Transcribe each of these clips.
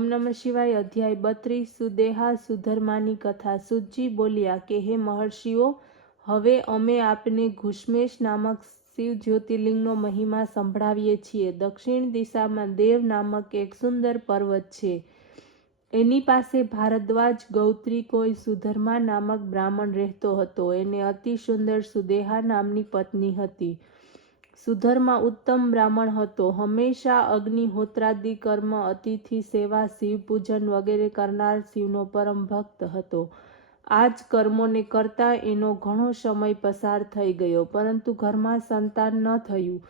ઓમ નમઃ શિવાય. અધ્યાય 32. સુદેહા સુધર્માની કથા. સુતજી બોલ્યા કે હે મહર્ષિઓ, હવે અમે આપને ઘુષ્મેશ નામક શિવ જ્યોતિર્લિંગનો મહિમા સંભળાવીએ છીએ. દક્ષિણ દિશામાં દેવ નામક એક સુંદર પર્વત છે. એની પાસે ભારદ્વાજ ગૌત્રી કોઈ સુધર્મા નામક બ્રાહ્મણ રહેતો હતો. એને અતિ સુંદર સુદેહા નામની પત્ની હતી. સુધર્મા ઉત્તમ બ્રાહ્મણ હતો. હંમેશા અગ્નિહોત્રાદિ કર્મ, અતિથિ સેવા, શિવ પૂજન વગેરે કરનાર શિવનો પરમ ભક્ત હતો. આ જ કર્મોને કરતા એનો ઘણો સમય પસાર થઈ ગયો, પરંતુ ઘરમાં સંતાન ન થયું.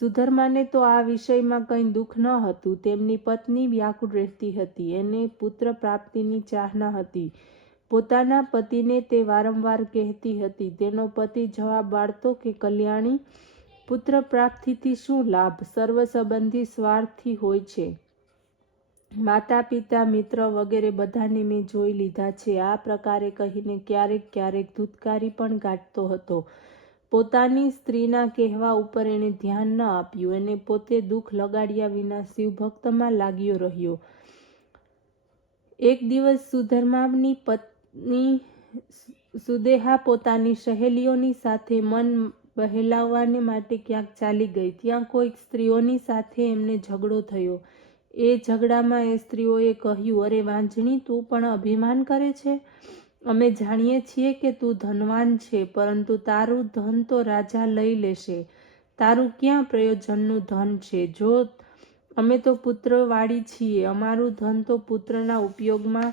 સુધર્માને તો આ વિષયમાં કંઈ દુઃખ ન હતું. તેમની પત્ની વ્યાકુળ રહેતી હતી. એને પુત્ર પ્રાપ્તિની ચાહના હતી. પોતાના પતિને તે વારંવાર કહેતી હતી. તેનો પતિ જવાબ વાળતો કે કલ્યાણી, પુત્ર પ્રાપ્તિથી શું લાભ? સર્વ સંબંધી સ્વાર્થી હોય છે. માતા પિતા મિત્ર વગેરે બધાને મેં જોઈ લીધા છે. આ પ્રકારે કહીને ક્યારેક ક્યારેક ધૂતકારી પણ ગાંઠતો હતો. પોતાની સ્ત્રીના કહેવા ઉપર એણે ધ્યાન ન આપ્યું. એને પોતે દુઃખ લગાડ્યા વિના શિવભક્તમાં લાગ્યો રહ્યો. એક દિવસ સુધર્માની પત્ની સુદેહા પોતાની સહેલીઓની સાથે મન બહેલાવવાને માટે ક્યાંક ચાલી ગઈ. ત્યાં કોઈક સ્ત્રીઓની સાથે એમને ઝઘડો થયો. એ ઝઘડામાં એ સ્ત્રીઓએ કહ્યું, અરે વાંઝણી, તું પણ અભિમાન કરે છે? અમે જાણીએ છીએ કે તું ધનવાન છે, પરંતુ તારું ધન તો રાજા લઈ લેશે. તારું ક્યાં પ્રયોજનનું ધન છે? જો અમે તો પુત્રવાળી છીએ, અમારું ધન તો પુત્રના ઉપયોગમાં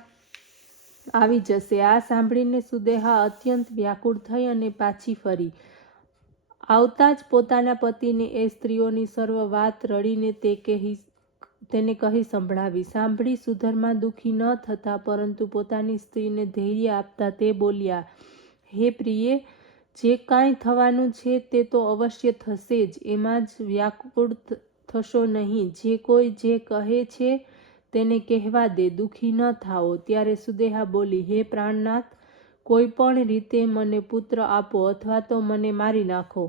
આવી જશે. આ સાંભળીને સુદેહા અત્યંત વ્યાકુળ થઈ અને પાછી ફરી. આવતા જ પોતાના પતિને એ સ્ત્રીઓની સર્વ વાત રડીને તેને કહી સંભળાવી. સાંભળી સુધર્મા દુઃખી ન થતા, પરંતુ પોતાની સ્ત્રીને ધૈર્ય આપતા તે બોલ્યા, હે પ્રિયે, જે કાંઈ થવાનું છે તે તો અવશ્ય થશે જ. એમાં જ વ્યાકુળ થશો નહીં. જે કોઈ જે કહે છે તેને કહેવા દે, દુઃખી ન થાઓ. ત્યારે સુદેહા બોલી, હે પ્રાણનાથ, કોઈ પણ રીતે મને પુત્ર આપો અથવા તો મને મારી નાખો,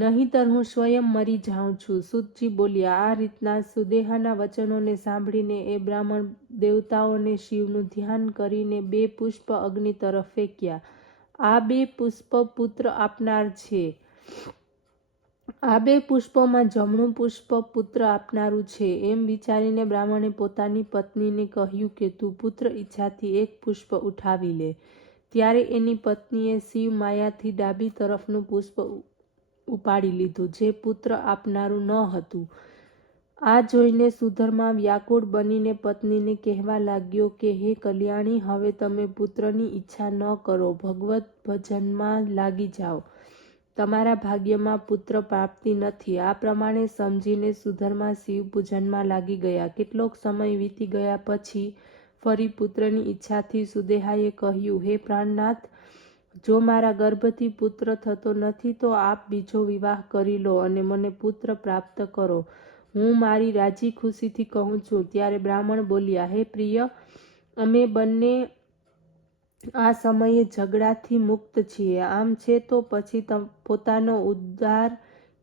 નહીંતર હું સ્વયં મરી જાઉં છું. સુતજી બોલ્યા. આ રીતના સુદેહાના વચનોને સાંભળીને એ બ્રાહ્મણ દેવતાઓને શિવનું ધ્યાન કરીને 2 પુષ્પ અગ્નિ તરફ ફેંક્યા. આ 2 પુષ્પ પુત્ર આપનાર છે. આ 2 પુષ્પોમાં જમણું પુષ્પ પુત્ર આપનારું છે. એમ વિચારીને બ્રાહ્મણે પોતાની પત્નીને કહ્યું કે તું પુત્ર ઈચ્છાથી એક પુષ્પ ઉઠાવી લે. ત્યારે એની પત્નીએ શિવ માયાથી ડાબી તરફનું પુષ્પ ઉપાડી લીધું, જે પુત્ર આપનારું ન હતું. આ જોઈને સુધર્મા વ્યાકુળ બનીને પત્નીને કહેવા લાગ્યો કે હે કલ્યાણી, હવે તમે પુત્રની ઈચ્છા ન કરો, ભગવત ભજનમાં લાગી જાઓ. તમારા ભાગ્યમાં પુત્ર પ્રાપ્તિ નથી. આ પ્રમાણે સમજીને સુધર્મા શિવ પૂજનમાં લાગી ગયા. કેટલોક સમય વીતી ગયા પછી ફરી પુત્રની ઈચ્છાથી સુદેહાએ કહ્યું, હે પ્રાણનાથ, જો મારા ગર્ભથી પુત્ર થતો નથી તો આપ બીજો વિવાહ કરી લો અને મને પુત્ર પ્રાપ્ત કરો. હું મારી રાજી ખુશીથી કહું છું. ત્યારે બ્રાહ્મણ બોલ્યા, હે પ્રિય, અમે બંને આ સમયે ઝઘડાથી મુક્ત છીએ. આમ છે તો પછી પોતાનો ઉદ્ધાર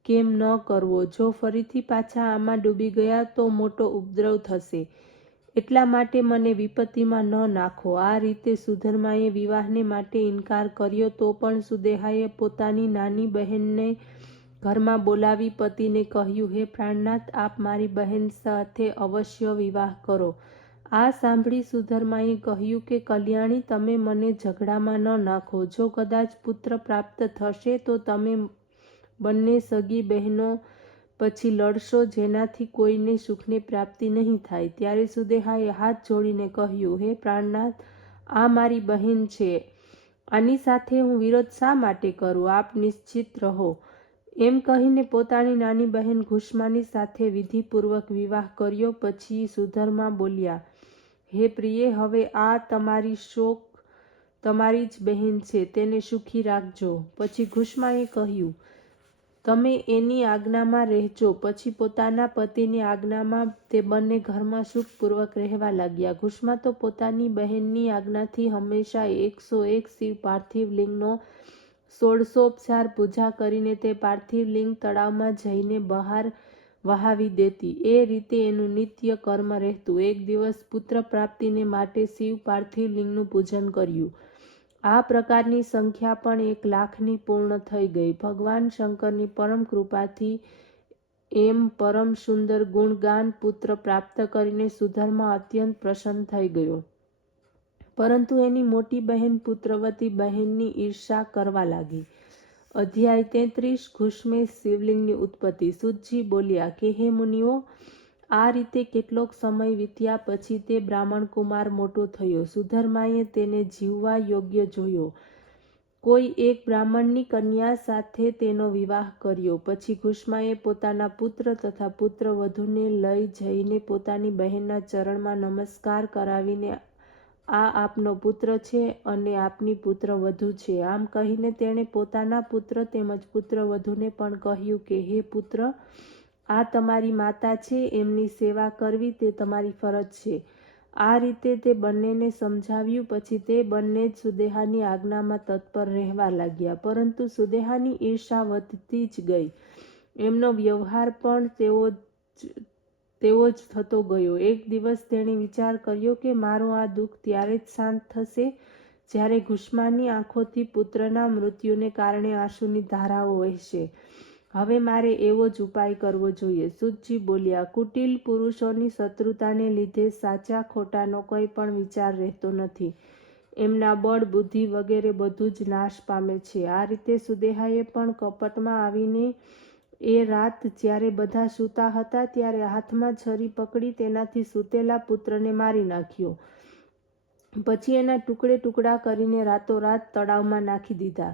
કેમ ન કરવો? જો ફરીથી પાછા આમાં ડૂબી ગયા તો મોટો ઉપદ્રવ થશે. એટલા માટે મને વિપત્તિમાં ન નાખો. આ રીતે સુધર્માએ વિવાહને માટે ઇનકાર કર્યો. તો પણ સુદેહાએ પોતાની નાની બહેનને ઘરમાં બોલાવી પતિને કહ્યું, હે પ્રાણનાથ, આપ મારી બહેન સાથે અવશ્ય વિવાહ કરો. આ સાંભળી સુધર્માએ કહ્યું કે કલ્યાણી, તમે મને ઝઘડામાં ન નાખો. જો કદાચ પુત્ર પ્રાપ્ત થશે તો તમે બંને સગી બહેનો પછી લડશો, જેનાથી કોઈને સુખની પ્રાપ્તિ નહીં થાય. ત્યારે સુદેહાએ હાથ જોડીને કહ્યું, હે પ્રાણનાથ, આ મારી બહેન છે. આની સાથે હું વિરોધ શા માટે કરું? આપ નિશ્ચિત રહો. એમ કહીને પોતાની નાની બહેન ઘુષ્માની સાથે વિધિપૂર્વક વિવાહ કર્યો. પછી સુધર્મા બોલ્યા, હે પ્રિયે, હવે આ તમારી શોક તમારી જ બહેન છે, તેને સુખી રાખજો. પછી ઘુષ્માએ કહ્યું, તમે એની આજ્ઞામાં રહેજો. પછી પોતાના પતિની આજ્ઞામાં તે બંને ઘરમાં સુખપૂર્વક રહેવા લાગ્યા. ઘુષ્મા તો પોતાની બહેનની આજ્ઞાથી હંમેશા 101 શિવ પાર્થિવ લિંગનો 16 પૂજા કરીને તે પાર્થિવ લિંગ તળાવમાં જઈને બહાર વહાવી દેતી. એ રીતે એનું નિત્ય કર્મ રહેતું. એક દિવસ પુત્ર પ્રાપ્તિને માટે શિવ પાર્થિવ લિંગનું પૂજન કર્યું. આ પ્રકારની સંખ્યા પણ 1,00,000ની પૂર્ણ થઈ ગઈ. ભગવાન શંકરની પરમ કૃપાથી એમ પરમ સુંદર ગુણગાન પુત્ર પ્રાપ્ત કરીને સુધર્મા અત્યંત પ્રસન્ન થઈ ગયો. પરંતુ એની મોટી બહેન પુત્રવતી બહેનની ઈર્ષા કરવા લાગી. અધ્યાય 33 ઘુષ્મેશ શિવલિંગની ઉત્પત્તિ. સૂતજી બોલ્યા કે હે મુનિઓ, આ રીતે કેટલોક સમય વીત્યા પછી તે બ્રાહ્મણ કુમાર મોટો થયો. સુધર્માએ તેને જીવવા યોગ્ય જોયો. કોઈ એક બ્રાહ્મણની કન્યા સાથે તેનો વિવાહ કર્યો. પછી ઘુષ્માએ પોતાના પુત્ર તથા પુત્રવધૂને લઈ જઈને પોતાની બહેનના ચરણમાં નમસ્કાર કરાવીને, આ આપનો પુત્ર છે અને આપની પુત્રવધૂ છે. આમ કહીને તેણે પોતાના પુત્ર તેમજ પુત્રવધૂને પણ કહ્યું કે હે પુત્ર, આ તમારી માતા છે, એમની સેવા કરવી તે તમારી ફરજ છે. આ રીતે તે બંનેને સમજાવ્યું. પછી તે બંને જ સુદેહાની આજ્ઞામાં તત્પર રહેવા લાગ્યા. પરંતુ સુદેહાની ઈર્ષા વધતી જ ગઈ. એમનો વ્યવહાર પણ તેવો જ થતો ગયો. એક દિવસ તેણે વિચાર કર્યો કે મારું આ દુઃખ ત્યારે જ શાંત થશે જ્યારે ઘુષ્માની આંખોથી પુત્રના મૃત્યુને કારણે આંસુની ધારાઓ વહેશે. હવે મારે એવો જ ઉપાય કરવો જોઈએ. સૂતજી બોલ્યા, કુટિલ પુરુષોની શત્રુતાને લીધે સાચા ખોટાનો કંઈ પણ વિચાર રહેતો નથી. એમના બળ, બુદ્ધિ વગેરે બધું જ નાશ પામે છે. આ રીતે સુદેહાએ પણ કપટમાં આવીને એ રાત જ્યારે બધા સૂતા હતા ત્યારે હાથમાં છરી પકડી તેનાથી સૂતેલા પુત્રને મારી નાખ્યો. પછી એના ટુકડે ટુકડા કરીને રાતોરાત તળાવમાં નાખી દીધા,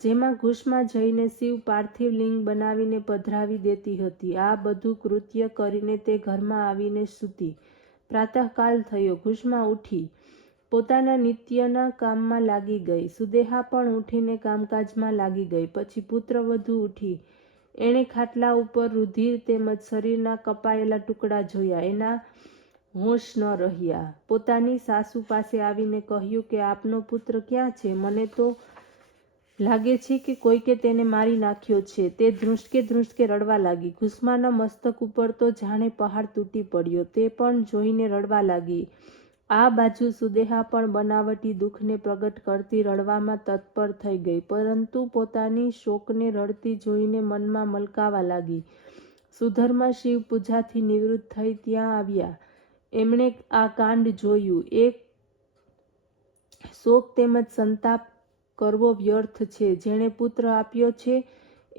જેમાં ઘુષ્મા જઈને શિવ પાર્થિવ લિંગ બનાવીને પધરાવી દેતી હતી. આ બધું કૃત્ય કરીને તે ઘરમાં આવીને સૂતી. પ્રાતઃકાલ થયો. ઘુષ્મા ઉઠી પોતાના નિત્યના કામમાં લાગી ગઈ. સુદેહા પણ ઉઠીને કામકાજમાં લાગી ગઈ. પછી પુત્રવધૂ ઉઠી. એણે ખાટલા ઉપર રુધિર તેમજ શરીરના કપાયેલા ટુકડા જોયા. એના હોશ ન રહ્યા. પોતાની સાસુ પાસે આવીને કહ્યું કે આપનો પુત્ર ક્યાં છે? મને તો લાગે છે કે કોઈકે તેને મારી નાખ્યો છે. તે ધ્રુસકે રડવા લાગી. ઘુષ્માના મસ્તક ઉપર તો જાણે પહાડ તૂટી પડ્યો. તે પણ જોઈને રડવા લાગી. આ બાજુ સુદેહા પણ બનાવટી દુઃખને પ્રગટ કરતી રડવામાં તત્પર થઈ ગઈ. પરંતુ પોતાની શોકને રડતી જોઈને મનમાં મલકાવા લાગી. સુધર્મા શિવ પૂજાથી નિવૃત્ત થઈ ત્યાં આવ્યા. એમણે આ કાંડ જોયું. એક શોક તેમજ સંતાપ કરવો વ્યર્થ છે. જેણે પુત્ર આપ્યો છે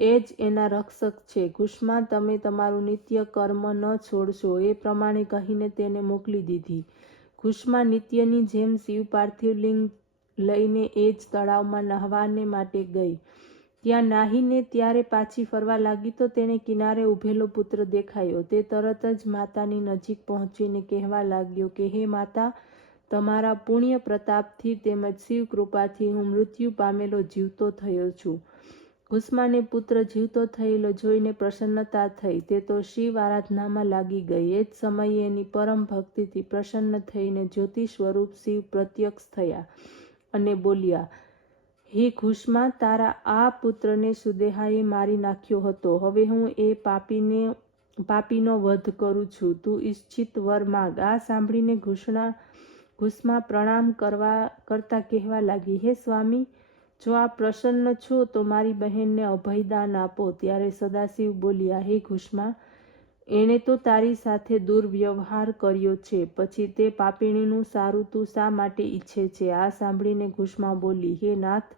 એ જ એના રક્ષક છે. ઘુષ્મા, તમે તમારું નિત્ય કર્મ ન છોડશો. એ પ્રમાણે કહીને તેને મોકલી દીધી. ઘુષ્મા નિત્યની જેમ શિવ પાર્થિવ લિંગ લઈને એ જ તળાવમાં નહાવાને માટે ગઈ. ત્યાં નાહીને ત્યારે પાછી ફરવા લાગી તો તેને કિનારે ઊભેલો પુત્ર દેખાયો. તે તરત જ માતાની નજીક પહોંચીને કહેવા લાગ્યો કે હે માતા, તમારા પુણ્ય પ્રતાપથી તેમજ શિવ કૃપાથી હું મૃત્યુ પામેલો જીવતો થયો છું. ઘુષ્માને પુત્ર જીવતો થયેલો જોઈને પ્રસન્નતા થઈ. તે તો શિવ આરાધનામાં લાગી ગઈ. એ જ સમયે એની પરમ ભક્તિથી પ્રસન્ન થઈને જ્યોતિ સ્વરૂપ શિવ પ્રત્યક્ષ થયા અને બોલ્યા, હે ઘુષ્મા, તારા આ પુત્રને સુદેહાએ મારી નાખ્યો હતો. હવે હું એ પાપીનો વધ કરું છું. તું ઈચ્છિત વર માગ. આ સાંભળીને ઘુષ્મા પ્રણામ કરતા કહેવા લાગી, હે સ્વામી, જો આપ પ્રસન્ન છો તો મારી બહેનને અભયદાન આપો. ત્યારે સદાશિવ બોલ્યા, હે ઘુષ્મા, એણે તો તારી સાથે દુર્વ્યવહાર કર્યો છે. પછી તે પાપીણીનું સારું તું શા માટે ઈચ્છે છે? આ સાંભળીને ઘુષ્મા બોલી, હે નાથ,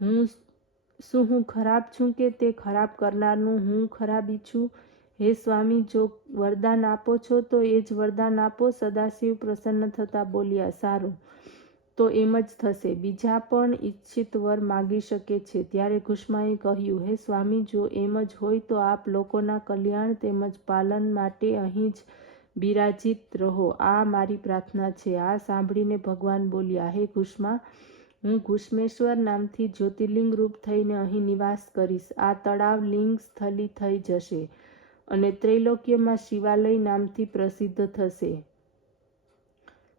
હું ખરાબ છું કે તે ખરાબ કરનારનું હું ખરાબ ઈચ્છું? હે સ્વામી, જો વરદાન આપો છો તો એ જ વરદાન આપો. સદાશિવ પ્રસન્ન થતા બોલ્યા, સારું, તો એમ જ થશે. બીજા પણ ઈચ્છિત વર માગી શકે છે. ત્યારે ઘુષ્માએ કહ્યું, હે સ્વામી, જો એમ જ હોય તો આપ લોકોના કલ્યાણ તેમજ પાલન માટે અહીં જ બિરાજિત રહો. આ મારી પ્રાર્થના છે. આ સાંભળીને ભગવાન બોલ્યા, હે ઘુષ્મા, હું ઘુષ્મેશ્વર નામથી જ્યોતિર્લિંગ રૂપ થઈને અહીં નિવાસ કરીશ. આ તળાવ લિંગ સ્થલી થઈ જશે અને ત્રૈલોક્યમાં શિવાલય નામથી પ્રસિદ્ધ થશે.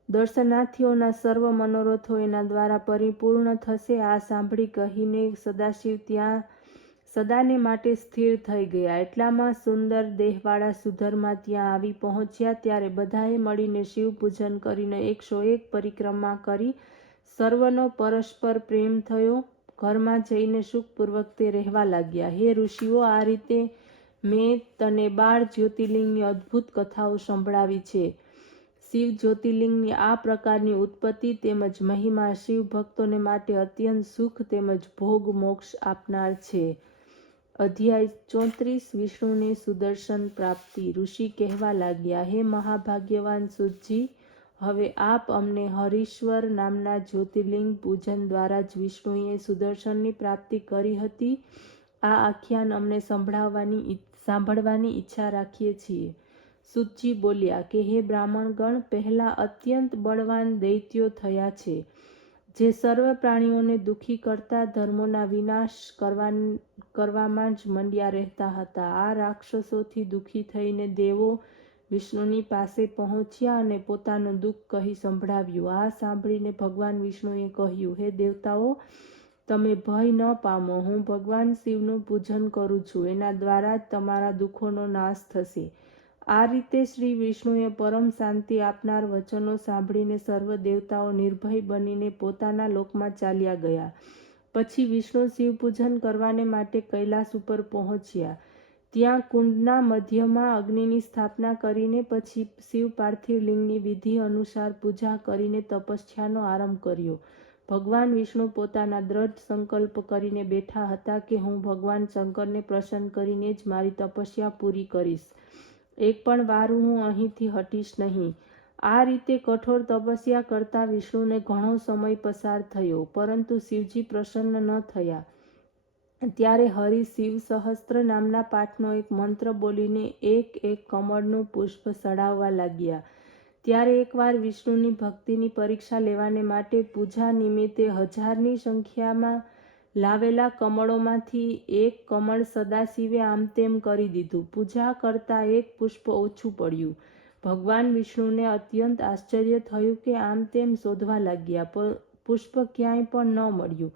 દર્શનાર્થીઓના સર્વ મનોરથો એના દ્વારા પરિપૂર્ણ થશે. આ સાંભળી કહીને સદાશિવ ત્યાં સદાને માટે સ્થિર થઈ ગયા. એટલામાં સુંદર દેહવાળા સુધર્મા ત્યાં આવી પહોંચ્યા. ત્યારે બધાએ મળીને શિવ પૂજન કરીને 101 પરિક્રમા કરી. સર્વનો પરસ્પર પ્રેમ થયો. ઘરમાં જઈને સુખપૂર્વક તે રહેવા લાગ્યા. હે ઋષિઓ, આ રીતે મેં તને 12 જ્યોતિર્લિંગની અદ્ભુત કથાઓ સંભળાવી છે. શિવ જ્યોતિર્લિંગની આ પ્રકારની ઉત્પત્તિ તેમજ મહિમા શિવ ભક્તોને માટે અત્યંત સુખ તેમજ ભોગ મોક્ષ આપનાર છે. અધ્યાય 34 વિષ્ણુને સુદર્શન પ્રાપ્તિ. ઋષિ કહેવા લાગ્યા, હે મહાભાગ્યવાન સૂતજી, હવે આપ અમને હરીશ્વર નામના જ્યોતિર્લિંગ પૂજન દ્વારા જ વિષ્ણુએ સુદર્શનની પ્રાપ્તિ કરી હતી. આ આખ્યાન અમને સાંભળવાની ઈચ્છા રાખીએ છીએ. સૂતજી બોલ્યા કે હે બ્રાહ્મણગણ, પહેલા અત્યંત બળવાન દૈત્યો થયા છે, જે સર્વ પ્રાણીઓને દુઃખી કરતા ધર્મોના વિનાશ કરવામાં જ મંડ્યા રહેતા હતા. આ રાક્ષસોથી દુઃખી થઈને દેવો વિષ્ણુની પાસે પહોંચ્યા અને પોતાનું દુઃખ કહી સંભળાવ્યું. આ સાંભળીને ભગવાન વિષ્ણુએ કહ્યું, હે દેવતાઓ, તમે ભય ન પામો. હું ભગવાન શિવનું પૂજન કરું છું. એના દ્વારા જ તમારા દુઃખોનો નાશ થશે. આ રીતે શ્રી વિષ્ણુએ પરમ શાંતિ આપનાર વચનો સાંભળીને સર્વ દેવતાઓ નિર્ભય બનીને પોતાના લોકમાં ચાલ્યા ગયા. પછી વિષ્ણુ શિવ પૂજન કરવાને માટે કૈલાસ ઉપર પહોંચ્યા. ત્યાં કુંડના મધ્યમાં અગ્નિની સ્થાપના કરીને પછી શિવ પાર્થિવ લિંગની વિધિ અનુસાર પૂજા કરીને તપસ્યાનો આરંભ કર્યો. ભગવાન વિષ્ણુ પોતાના દ્રઢ સંકલ્પ કરીને બેઠા હતા કે હું ભગવાન શંકરને પ્રસન્ન કરીને જ મારી તપસ્યા પૂરી કરીશ. એક પણ વાર હું અહીંથી હટીશ નહીં. આ રીતે કઠોર તપસ્યા કરતા વિષ્ણુને ઘણો સમય પસાર થયો, પરંતુ શિવજી પ્રસન્ન ન થયા. ત્યારે હરિ શિવ સહસ્ત્ર નામના પાઠનો એક મંત્ર બોલીને એક એક કમળનું પુષ્પ સડાવવા લાગ્યા. ત્યારે એકવાર વિષ્ણુની ભક્તિની પરીક્ષા લેવાને માટે પૂજા નિમિત્તે 1000ની સંખ્યામાં લાવેલા કમળોમાંથી એક કમળ સદાશિવે આમ તેમ કરી દીધું. પૂજા કરતા એક પુષ્પ ઓછું પડ્યું. ભગવાન વિષ્ણુને અત્યંત આશ્ચર્ય થયું કે આમ તેમ શોધવા લાગ્યા, પુષ્પ ક્યાંય પણ ન મળ્યું.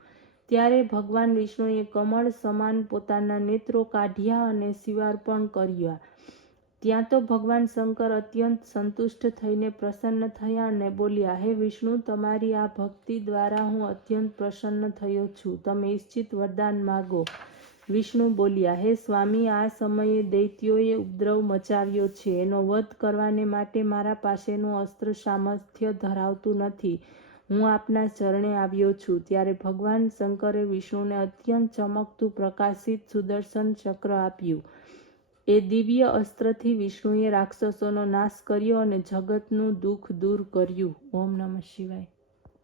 ત્યારે ભગવાન વિષ્ણુએ કમળ સમાન પોતાના નેત્રો કાઢ્યા અને શિવાર્પણ કર્યા. ત્યાં તો ભગવાન શંકર અત્યંત સંતુષ્ટ થઈને પ્રસન્ન થયા અને બોલ્યા, હે વિષ્ણુ, તમારી આ ભક્તિ દ્વારા હું અત્યંત પ્રસન્ન થયો છું. તમે ઈચ્છિત વરદાન માગો. વિષ્ણુ બોલ્યા, હે સ્વામી, આ સમયે દૈત્યોએ ઉપદ્રવ મચાવ્યો છે. એનો વધ કરવાને માટે મારા પાસેનું અસ્ત્ર સામર્થ્ય ધરાવતું નથી. હું આપના ચરણે આવ્યો છું. ત્યારે ભગવાન શંકરે વિષ્ણુને અત્યંત ચમકતું પ્રકાશિત સુદર્શન ચક્ર આપ્યું. એ દિવ્ય અસ્ત્રથી વિષ્ણુએ રાક્ષસોનો નાશ કર્યો અને જગતનું દુઃખ દૂર કર્યું. ઓમ નમઃ શિવાય.